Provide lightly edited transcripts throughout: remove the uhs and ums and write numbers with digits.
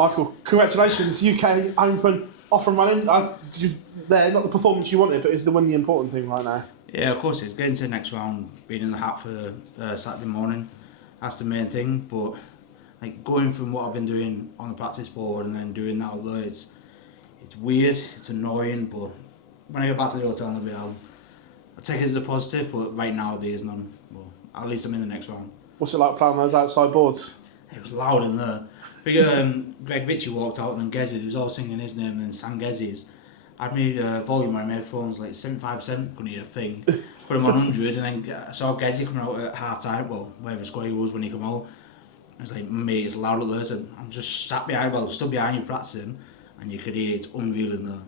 Michael, congratulations, UK Open off and running. They're not the performance you wanted, but is the win the important thing right now? Yeah, of course it's getting to the next round, being in the hat for Saturday morning. That's the main thing. But like going from what I've been doing on the practice board and then doing that out there, it's weird, it's annoying. But when I get back to the hotel, I'll take it as a positive. But right now there's none. Well, at least I'm in the next round. What's it like playing those outside boards? It was loud in there. I think Greg Ritchie walked out and then Gezi, they was all singing his name and then sang Gezi's. I had my volume on my headphones like 75%, couldn't hear a thing. Put them on 100 and then I saw Gezi coming out at half time, well, wherever square he was when he came out. I was like, mate, it's loud up there. So I'm just stood behind you practicing and you could hear it's unreal in there.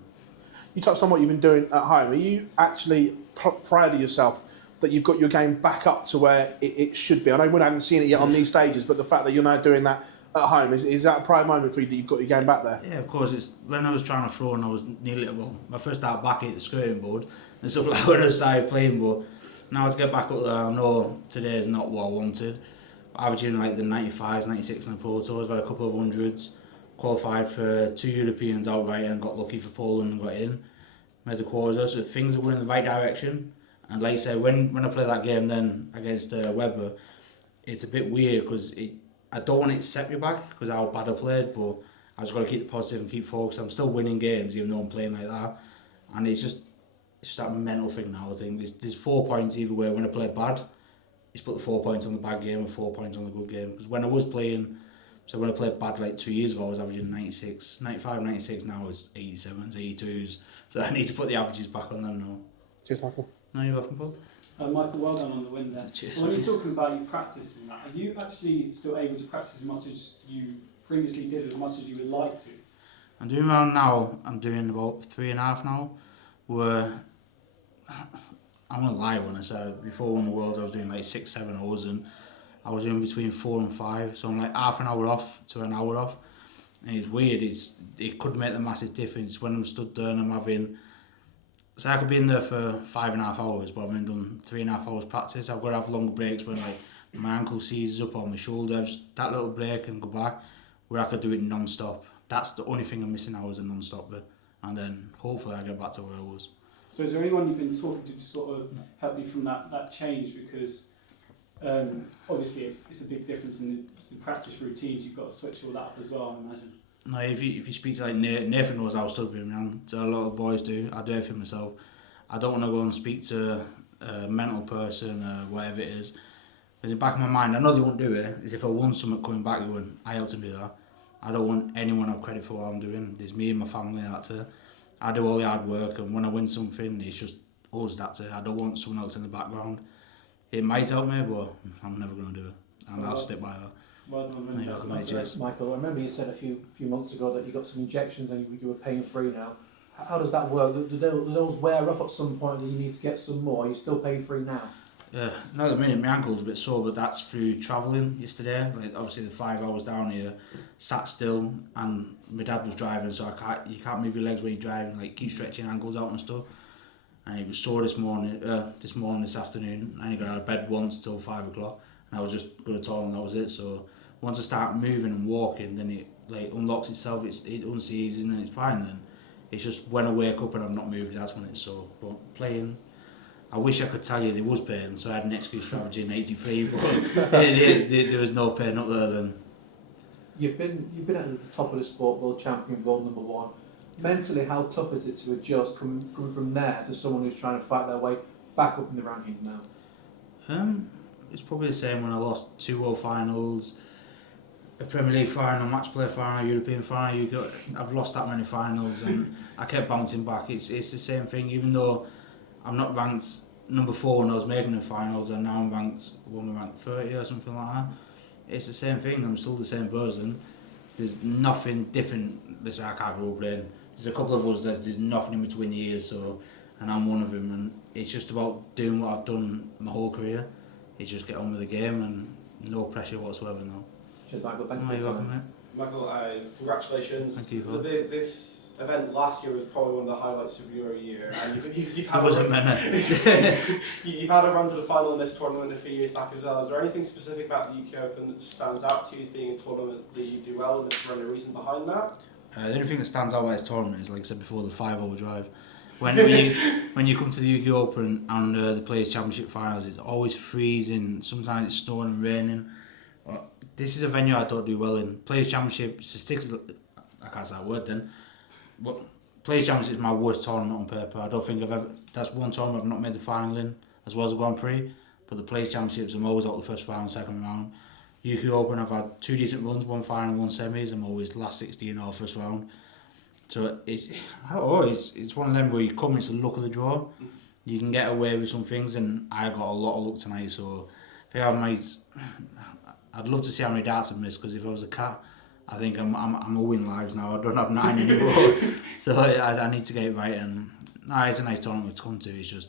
You touched on what you've been doing at home. Are you actually proud of yourself that you've got your game back up to where it should be? I know we haven't seen it yet on these stages, but the fact that you're now doing that at home, is that a proud moment for you that you've got your game back there? Yeah, of course. It's when I was trying to throw and I was nearly, well, my first out back at the skirting board and stuff like when I started playing, but now to get back up there, I know today is not what I wanted. Averaging like the 95s, 96 in the Pro Tours, had a couple of hundreds, qualified for 2 Europeans outright and got lucky for Poland and got in. Made the quarters, so things are going in the right direction. And like I said, when I play that game then against Webber, it's a bit weird because I don't want it to set me back because how bad I played, but I just got to keep the positive and keep focused. I'm still winning games even though I'm playing like that, and it's just that mental thing now. I think there's 4 points either way. When I play bad, it's put the 4 points on the bad game and 4 points on the good game. Because when I was playing, so when I played bad like 2 years ago, I was averaging 96, 95, 96. Now it's 87s, 82s. So I need to put the averages back on them now. Cheers, Michael. No, you're welcome, Paul. Michael, well done on the win there. Cheers. When you're talking about your practice and that, are you actually still able to practice as much as you previously did, as much as you would like to? I'm doing around now, I'm doing about 3.5 now, where I'm going to lie when I said before won the Worlds I was doing like 6, 7 hours and I was doing between 4 and 5, so I'm like half an hour off to an hour off. And it's weird, it could make a massive difference when I'm stood there and I'm having, so I could be in there for 5.5 hours, but I've only done 3.5 hours practice. I've got to have longer breaks when like my ankle seizes up on my shoulder, just that little break and go back, where I could do it non-stop. That's the only thing I'm missing now is a non-stop bit, and then hopefully I get back to where I was. So is there anyone you've been talking to sort of help you from that change? Because obviously it's a big difference in the practice routines. You've got to switch all that up as well, I imagine. No, if you speak to like Nathan knows how I stood with him, man. A lot of boys do. I do everything myself. I don't want to go and speak to a mental person or whatever it is. In the back of my mind, I know they won't do it. Is if I won something coming back, going, I helped them do that. I don't want anyone to have credit for what I'm doing. There's me and my family. That's it. I do all the hard work, and when I win something, it's just us. That's it. I don't want someone else in the background. It might help me, but I'm never going to do it, and I'll stick by that. Well done, Michael, I remember you said a few months ago that you got some injections and you were pain free now. How does that work? Do those wear off at some point and you need to get some more? Are you still pain free now? Yeah, not at the minute, my ankle's a bit sore, but that's through travelling yesterday. Like obviously the 5 hours down here, sat still, and my dad was driving, so you can't move your legs when you're driving, like keep stretching ankles out and stuff. And it was sore this afternoon. I only got out of bed once till 5 o'clock, and I was just going to toilet and that was it. So once I start moving and walking, then it like unlocks itself, it unseizes and then it's fine then. It's just when I wake up and I've not moved, that's when it's sore. But playing, I wish I could tell you there was pain, so I had an excuse for averaging 83, but there was no pain up there then. You've been at the top of the sport, world champion, world number 1. Mentally, how tough is it to adjust coming from there to someone who's trying to fight their way back up in the rankings now? It's probably the same when I lost 2 World Finals, a Premier League final, match play final, European final. I've lost that many finals and I kept bouncing back. It's the same thing, even though I'm not ranked number 4 when I was making the finals, and now I'm ranked 30 or something like that. It's the same thing. I'm still the same person. There's nothing different this I can't go playing. There's a couple of us that there's nothing in between the years, and I'm one of them. And it's just about doing what I've done my whole career. It's just get on with the game and no pressure whatsoever now. Cheers, Michael. Thanks for You're your welcome, time. mate. Michael, congratulations. Thank you. This event last year was probably one of the highlights of your year, and you've had It wasn't many. you've had a run to the final in this tournament a few years back as well. Is there anything specific about the UK Open that stands out to you as being a tournament that you do well, and is there any reason behind that? The only thing that stands out about this tournament is, like I said before, the 5-hour drive. When you come to the UK Open and the Players Championship finals, it's always freezing. Sometimes it's snowing and raining. This is a venue I don't do well in. Players Championship, statistics, I can't say that word then. But Players Championship is my worst tournament on paper. I don't think I've ever. That's one tournament I've not made the final in, as well as the Grand Prix. But the Players Championships, I'm always out the first round, second round. UK Open, I've had 2 decent runs, 1 final, 1 semis. I'm always last 16 or first round. So it's one of them where you come, it's the luck of the draw. You can get away with some things, and I got a lot of luck tonight. So if I have mates, I'd love to see how many darts I've missed, because if I was a cat, I think I'm a win lives now. I don't have 9 anymore. So I need to get it right. And it's a nice tournament to come to. It's just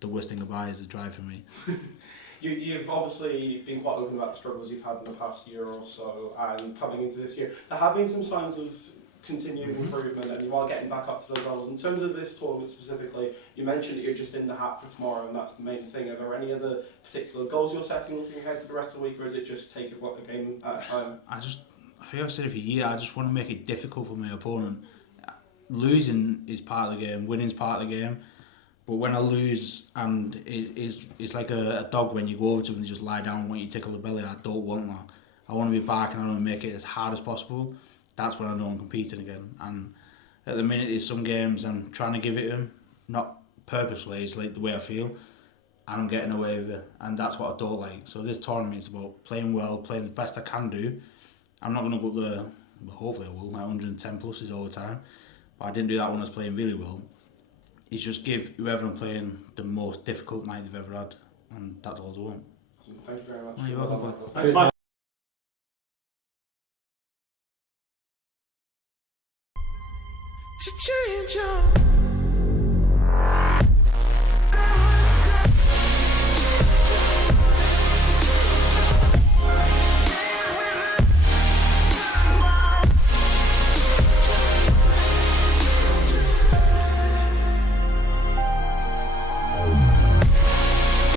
the worst thing about it is the drive for me. You've obviously been quite open about the struggles you've had in the past year or so, and coming into this year, there have been some signs of continued improvement, and you are getting back up to those levels. In terms of this tournament specifically, you mentioned that you're just in the hat for tomorrow, and that's the main thing. Are there any other particular goals you're setting looking ahead to the rest of the week, or is it just take it a game at a time? I think I've said it for years, I just want to make it difficult for my opponent. Losing is part of the game, winning is part of the game. But when I lose, and it's like a dog when you go over to them and they just lie down and want you to tickle the belly, I don't want that. I want to be barking, I want to make it as hard as possible. That's when I know I'm competing again. And at the minute, there's some games I'm trying to give it to them, not purposefully, it's like the way I feel, and I'm getting away with it. And that's what I don't like. So this tournament is about playing well, playing the best I can do. I'm not going to go there, hopefully I will, my 110 pluses all the time. But I didn't do that when I was playing really well. It's just give whoever I'm playing the most difficult night they've ever had. And that's all I want. Thank you very much. Oh, you're welcome, bud. Thanks, Mike. To change your